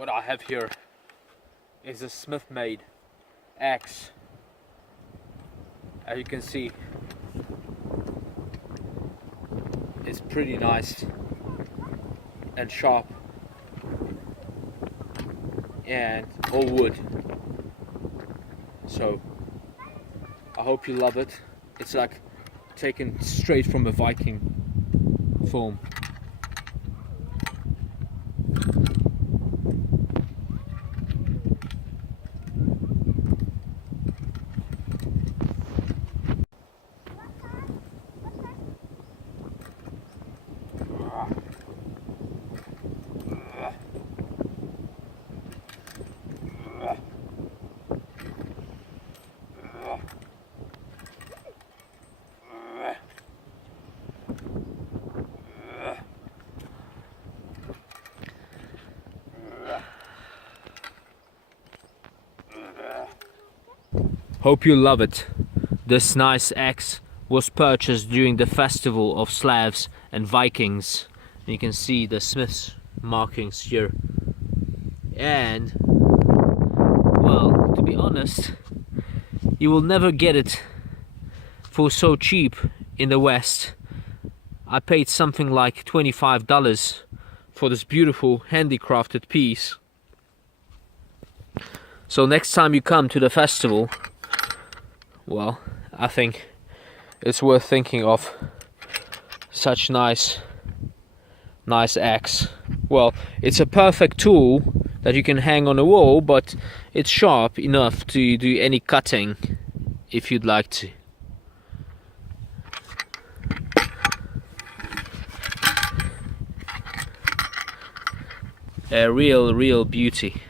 what I have here is a Smith-made axe. As you can see, it's pretty nice and sharp, and all wood. So I hope you love it. It's like taken straight from a Viking film. Hope you love it. This nice axe was purchased during the festival of Slavs and Vikings. You can see the Smith's markings here. And, well, to be honest, you will never get it for so cheap in the West. I paid something like $25 for this beautiful handicrafted piece. So next time you come to the festival, well, I think it's worth thinking of such nice axe. Well, it's a perfect tool that you can hang on a wall, but it's sharp enough to do any cutting if you'd like to. A real beauty.